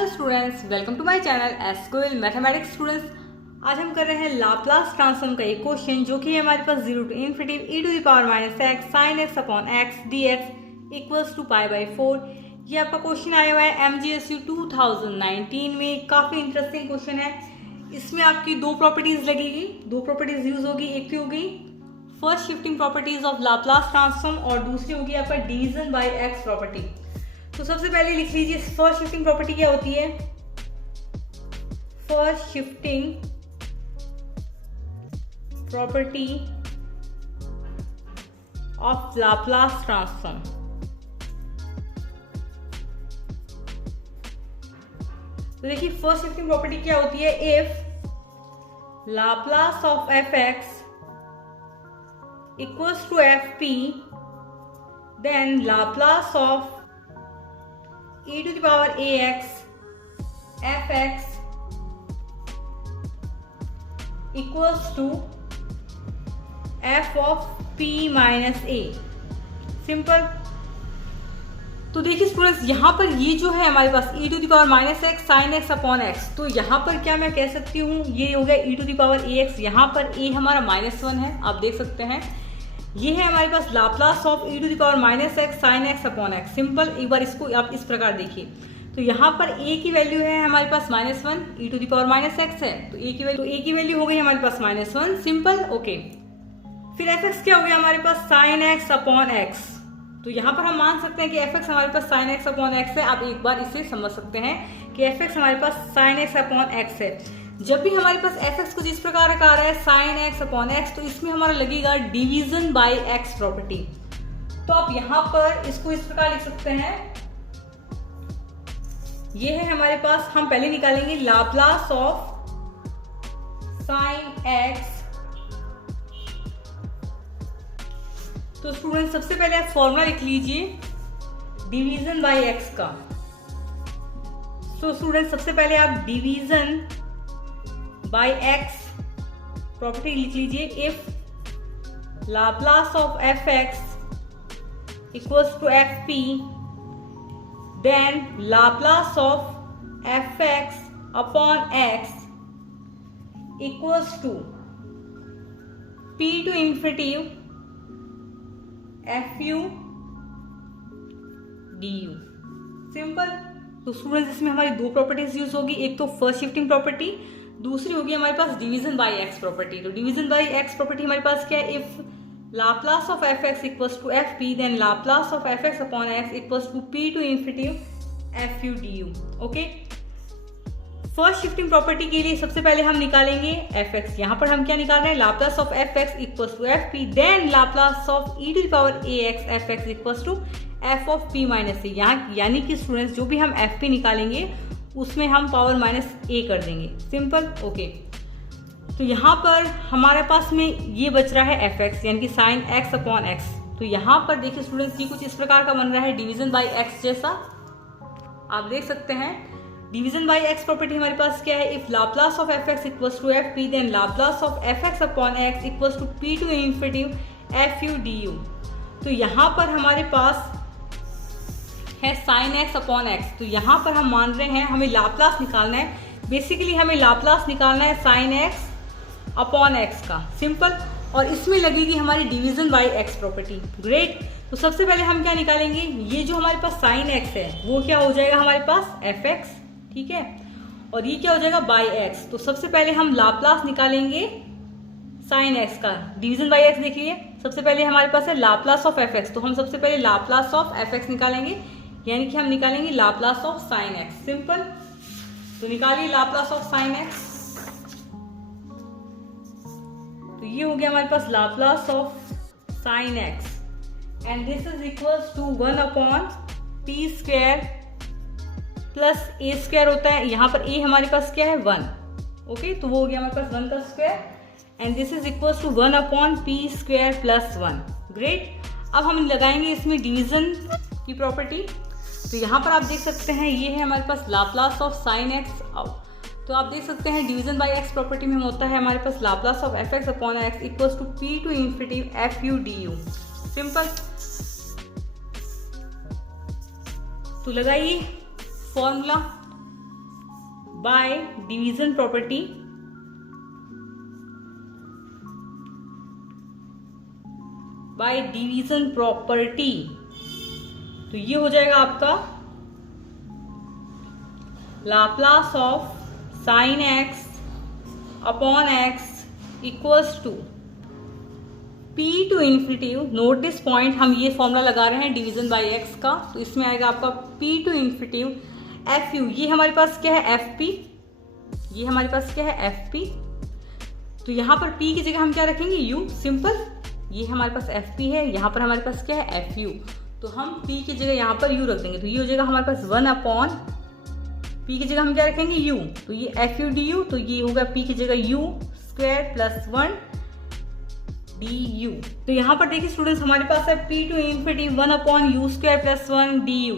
Hello students, welcome to my channel SQL mathematics students. आज हम कर रहे हैं लाप्लास ट्रांसफॉर्म का एक क्वेश्चन जो कि हमारे पास 0 to ∞ e to the power minus x sin x upon x dx equals to pi by 4। ये आपका क्वेश्चन आया हुआ है MGSU 2019 में। काफ़ी इंटरेस्टिंग क्वेश्चन है। इसमें आपकी दो प्रॉपर्टीज लगेगी, दो प्रॉपर्टीज यूज होगी। एक की होगी first shifting properties of Laplace transform और दूसरी होगी आपका डिवीजन बाय एक्स प्रॉपर्टी। तो सबसे पहले लिख लीजिए फर्स्ट शिफ्टिंग प्रॉपर्टी क्या होती है। First shifting property of Laplace transform. तो देखिए फर्स्ट शिफ्टिंग प्रॉपर्टी क्या होती है। If Laplace of F x equals to F P then Laplace of e to the power ax fx equals to f of p minus a। Simple. तो देखिए students, यहाँ पर ये जो है हमारे पास e to the power minus x sin x upon x, तो यहाँ पर क्या मैं कह सकती हूँ, ये हो गया e to the power ax। यहाँ पर a हमारा -1 है, आप देख सकते हैं। ये है हमारे पास Laplace of e to the power minus x sine x upon x. Simple. एक बार इसको आप इस प्रकार देखिए, तो यहाँ पर a की वैल्यू है हमारे पास -1, e to the power minus X है, तो a की वैल्यू हो गई हमारे पास -1। सिंपल। ओके, फिर fx क्या हो गया हमारे पास साइन एक्स अपॉन एक्स। तो यहाँ पर हम मान सकते हैं कि fx हमारे पास साइन एक्स अपॉन एक्स है। आप एक बार इसे समझ सकते हैं कि fx हमारे पास साइन एक्स अपॉन एक्स है। जब भी हमारे पास fx कुछ इस प्रकार का आ रहा है साइन एक्स अपॉन एक्स, तो इसमें हमारा लगेगा डिवीजन बाय एक्स प्रॉपर्टी। तो आप यहाँ पर इसको इस प्रकार लिख सकते हैं। ये है हमारे पास, हम पहले निकालेंगे लाप्लास ऑफ साइन एक्स। तो स्टूडेंट सबसे पहले आप फॉर्मूला लिख लीजिए डिवीजन बाय एक्स का। तो स्टूडेंट सबसे पहले आप डिवीजन बाय एक्स प्रॉपर्टी लिख लीजिए। If Laplace of F x equals to F P then Laplace of F x upon x equals to P to infinitive F U D you. Simple. तो students इसमें हमारी दो properties use होगी, एक तो first shifting property, दूसरी होगी हमारे पास डिवीजन बाय एक्स प्रॉपर्टी। तो डिवीजन बाय एक्स प्रॉपर्टी हमारे पास क्या है। If Laplace of F x equals to F P then Laplace of F x upon x equals to P to infinitive F U D U. Okay, first shifting property के लिए सबसे पहले हम निकालेंगे एफ एक्स। यहाँ पर हम क्या निकाल रहे हैं, Laplace of F x equals to F P then Laplace of E to the power a x F x equals to f of p minus a. यहाँ यानी कि स्टूडेंट्स जो भी हम एफ पी निकालेंगे उसमें हम पावर माइनस ए कर देंगे। सिंपल। ओके, तो यहाँ पर हमारे पास में ये बच रहा है एफ एक्स यानी कि साइन एक्स अपॉन एक्स। तो यहाँ पर देखिए स्टूडेंट्स, ये कुछ इस प्रकार का बन रहा है डिवीजन बाय एक्स जैसा, आप देख सकते हैं। डिवीजन बाय एक्स प्रॉपर्टी हमारे पास क्या है। If Laplace of F x equals to F P then Laplace of F x upon x equals to P to infinitive F U D U. तो यहाँ पर हमारे पास है साइन एक्स अपॉन एक्स। तो यहाँ पर हम मान रहे हैं हमें लाप्लास निकालना है। बेसिकली हमें लाप्लास निकालना है साइन एक्स अपॉन एक्स का। सिंपल। और इसमें लगेगी हमारी division by X property. Great. तो सबसे पहले हम क्या निकालेंगे, ये जो हमारे पास साइन एक्स है वो क्या हो जाएगा हमारे पास एफ एक्स, ठीक है, और ये क्या हो जाएगा बाय एक्स। तो सबसे पहले हम लाप्लास निकालेंगे साइन एक्स का। डिवीजन बाय एक्स देखिए, सबसे पहले हमारे पास है लाप्लास ऑफ एफ एक्स, तो हम सबसे पहले लाप्लास ऑफ एफ एक्स निकालेंगे, यानी कि हम निकालेंगे Laplace of sine x. Simple. तो निकालिए लाप्लास ऑफ साइन एक्स। तो ये हो गया हमारे पास Laplace of sine x and this is equals to 1 upon P square plus a square होता है। यहाँ पर ए हमारे पास क्या है 1। ओके, तो वो हो गया हमारे पास 1 का square and this is equals to 1 upon P square plus 1। Great. अब हम लगाएंगे इसमें डिवीजन की प्रॉपर्टी। तो यहाँ पर आप देख सकते हैं ये है हमारे पास लाप्लास ऑफ साइन एक्स। तो आप देख सकते हैं डिवीजन बाय एक्स प्रॉपर्टी में होता है हमारे पास Laplace of F x upon x equals to P to infinitive F U D you. Simple. तो लगाइए फॉर्मूला बाय डिवीजन प्रॉपर्टी तो ये हो जाएगा आपका Laplace of sine x upon x equals to P to infinitive. Note this point, हम ये formula लगा रहे हैं डिवीजन बाय एक्स का, तो इसमें आएगा आपका P to infinitive F U. ये हमारे पास क्या है एफ पी, ये हमारे पास क्या है एफ पी। तो यहाँ पर पी की जगह हम क्या रखेंगे यू, सिंपल। ये हमारे पास एफ पी है, यहाँ पर हमारे पास क्या है एफ यू, तो हम पी की जगह यहाँ पर यू रख देंगे। तो ये हो जाएगा हमारे पास 1 अपॉन पी की जगह हम क्या रखेंगे यू, तो ये एफ यू डी यू, तो ये होगा पी की जगह U square plus 1 D U. तो यहाँ पर देखिए स्टूडेंट्स हमारे पास है P to infinity 1 upon U square plus 1 D U.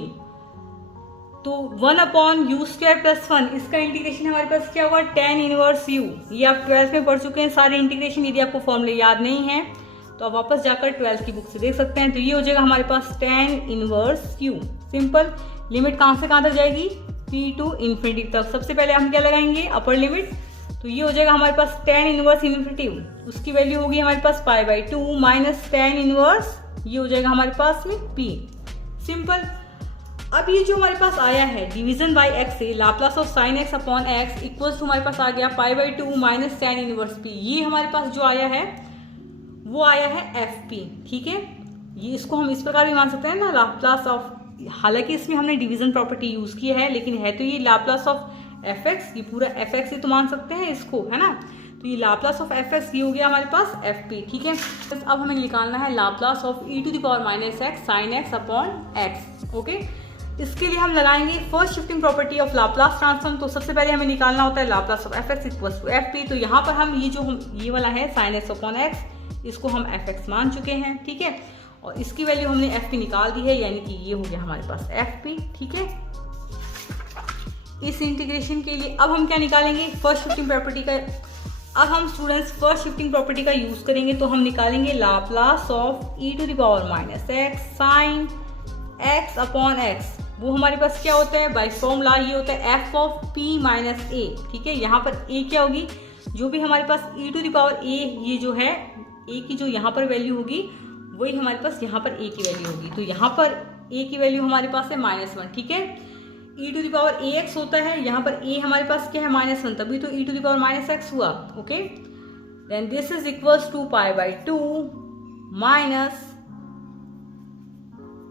तो 1 अपॉन यू स्क्वायर प्लस 1 इसका इंटीग्रेशन हमारे पास क्या होगा tan इनवर्स यू। ये आप 12th में पढ़ चुके हैं सारे इंटीग्रेशन। यदि आपको फॉर्मूले याद नहीं है तो आप वापस जाकर 12th की बुक से देख सकते हैं। तो ये हो जाएगा हमारे पास tan inverse you, simple. Limit कहाँ से कहाँ तक जाएगी, पी टू इन्फिनिटी तक। सबसे पहले हम क्या लगाएंगे अपर लिमिट, तो ये हो जाएगा हमारे पास tan इनवर्स इन्फिनिटी, उसकी वैल्यू होगी हमारे पास pi by 2 minus tan inverse, ये हो जाएगा हमारे पास में p, सिंपल। अब ये जो हमारे पास आया है डिवीजन बाय x से Laplace of sine x upon x equals to हमारे पास आ गया pi by 2 minus tan inverse p। ये हमारे पास जो आया है वो आया है एफ पी, ठीक है। ये इसको हम इस प्रकार भी मान सकते हैं ना, लाप्लास ऑफ, हालांकि इसमें हमने डिवीजन प्रॉपर्टी यूज की है लेकिन है तो ये लाप्लास ऑफ एफ एक्स, ये पूरा एफ एक्स ही तो मान सकते हैं इसको, है ना। तो ये लाप्लास ऑफ एफ एक्स ये हो गया हमारे पास एफ पी, ठीक है। अब हमें निकालना है Laplace of E to the power minus x sine x upon X, okay. इसके लिए हम लगाएंगे first shifting property of Laplace transform. तो सबसे पहले हमें निकालना होता है Laplace of F x equals to F P. तो यहाँ पर हम ये वाला है साइन एक्स अपॉन एक्स, इसको हम एफ एक्स मान चुके हैं, ठीक है। और इसकी वैल्यू हमने एफ पी निकाल दी है, यानी कि ये हो गया हमारे पास एफ पी, ठीक है। इस इंटीग्रेशन के लिए अब हम क्या निकालेंगे फर्स्ट शिफ्टिंग प्रॉपर्टी का। अब हम स्टूडेंट्स फर्स्ट शिफ्टिंग प्रॉपर्टी का यूज करेंगे, तो हम निकालेंगे Laplace of E to the power minus x sine x upon X. वो हमारे पास क्या होता है बाय फॉर्मूला, ये होता है एफ ऑफ पी माइनस ए, ठीक है। यहाँ पर ए क्या होगी, जो भी हमारे पास ई टू द पावर ए, ये जो है ए की जो यहाँ पर वैल्यू होगी वही हमारे पास यहाँ पर ए की वैल्यू होगी। तो यहाँ पर ए की वैल्यू हमारे पास है -1, ठीक है। E to the power a x होता है, यहाँ पर ए हमारे पास क्या है -1, तभी तो e to the power minus x हुआ, okay. Then this is equals to pi by 2 minus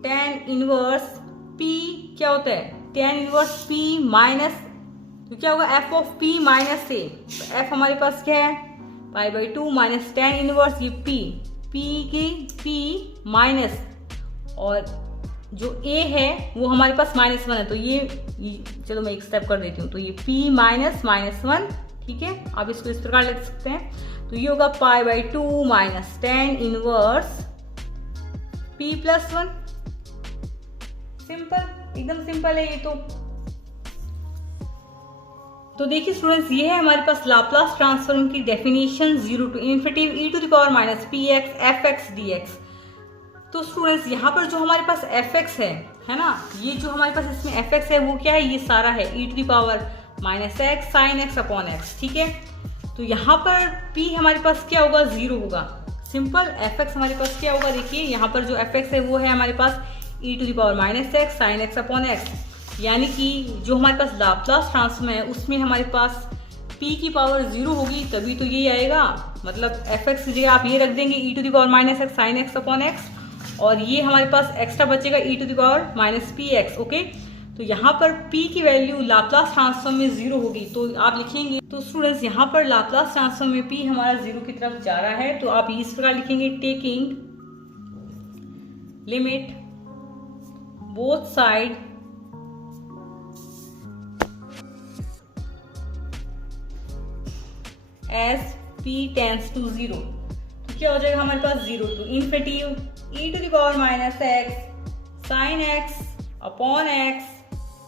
tan inverse p, क्या होता है tan इनवर्स p माइनस, तो क्या होगा f of p minus a। तो f हमारे पास क्या है पाई बाई 2 माइनस tan इनवर्स ये p की p माइनस, और जो a है वो हमारे पास -1 है। तो ये चलो मैं एक स्टेप कर देती हूँ, तो ये p माइनस -1, ठीक है। आप इसको इस प्रकार लिख सकते हैं। तो ये होगा pi by 2 minus tan inverse p plus 1, simple, एकदम सिंपल है ये तो देखिए स्टूडेंट्स, ये है हमारे पास लाप्लास ट्रांसफॉर्म की definition 0 to infinity E to the power minus P X F X D X. तो स्टूडेंट्स यहाँ पर जो हमारे पास एफ एक्स है ना, ये जो हमारे पास इसमें एफ एक्स है वो क्या है, ये सारा है e to the power minus x sine x upon x, ठीक है। तो यहाँ पर p हमारे पास क्या होगा 0 होगा, सिंपल। एफ एक्स हमारे पास क्या होगा, देखिए यहाँ पर जो एफ एक्स है वो है हमारे पास e to the power minus x sine x upon x, यानी कि जो हमारे पास लाप्लास ट्रांसफॉर्म है उसमें हमारे पास p की पावर 0 होगी, तभी तो ये आएगा। मतलब एफ एक्स की जगह आप ये रख देंगे e to the power minus x sine x upon x, और ये हमारे पास एक्स्ट्रा बचेगा e to the power minus P x, okay. तो यहाँ पर p की वैल्यू लाप्लास ट्रांसफॉर्म में 0 होगी, तो आप लिखेंगे। तो स्टूडेंट्स यहाँ पर लाप्लास ट्रांसफॉर्म में p हमारा 0 की तरफ जा रहा है, तो आप इस प्रकार लिखेंगे taking limit both side as p tends to 0। तो क्या हो जाएगा हमारे पास 0 to infinity E to the power minus x sine x upon X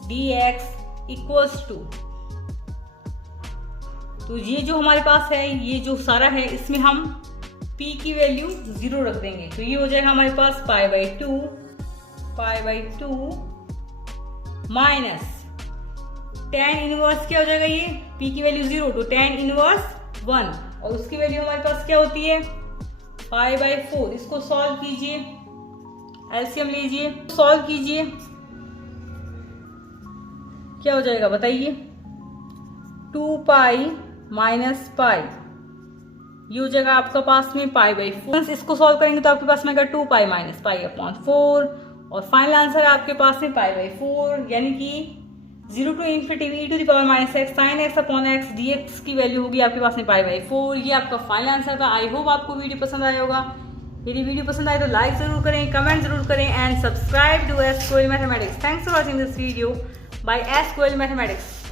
D X equals to, तो ये जो हमारे पास है ये जो सारा है इसमें हम p की वैल्यू 0 रख देंगे। तो ये हो जाएगा हमारे पास pi by 2 minus tan inverse क्या हो जाएगा, ये p की वैल्यू 0 तो tan इनवर्स 1 और उसकी वैल्यू हमारे पास क्या होती है पाई बाई 4। इसको सॉल्व कीजिए, एलसीएम लीजिए, सॉल्व कीजिए, क्या हो जाएगा बताइए 2 पाई माइनस पाई, ये हो जाएगा आपका पास में पाई बाई 4। इसको सॉल्व करेंगे तो आपके पास में आएगा 2 पाई माइनस पाई अपॉन 4 और फाइनल आंसर आपके पास में पाई बाई 4, यानी कि 0 to infinity e to the power minus x sine x upon X dx की वैल्यू होगी आपके पास में पाई बाई 4। ये आपका फाइनल आंसर था। आई होप आपको वीडियो पसंद आया होगा। यदि वीडियो पसंद आए तो लाइक जरूर करें, कमेंट जरूर करें and subscribe to S Goyal mathematics. Thanks for watching this video by S Goyal mathematics.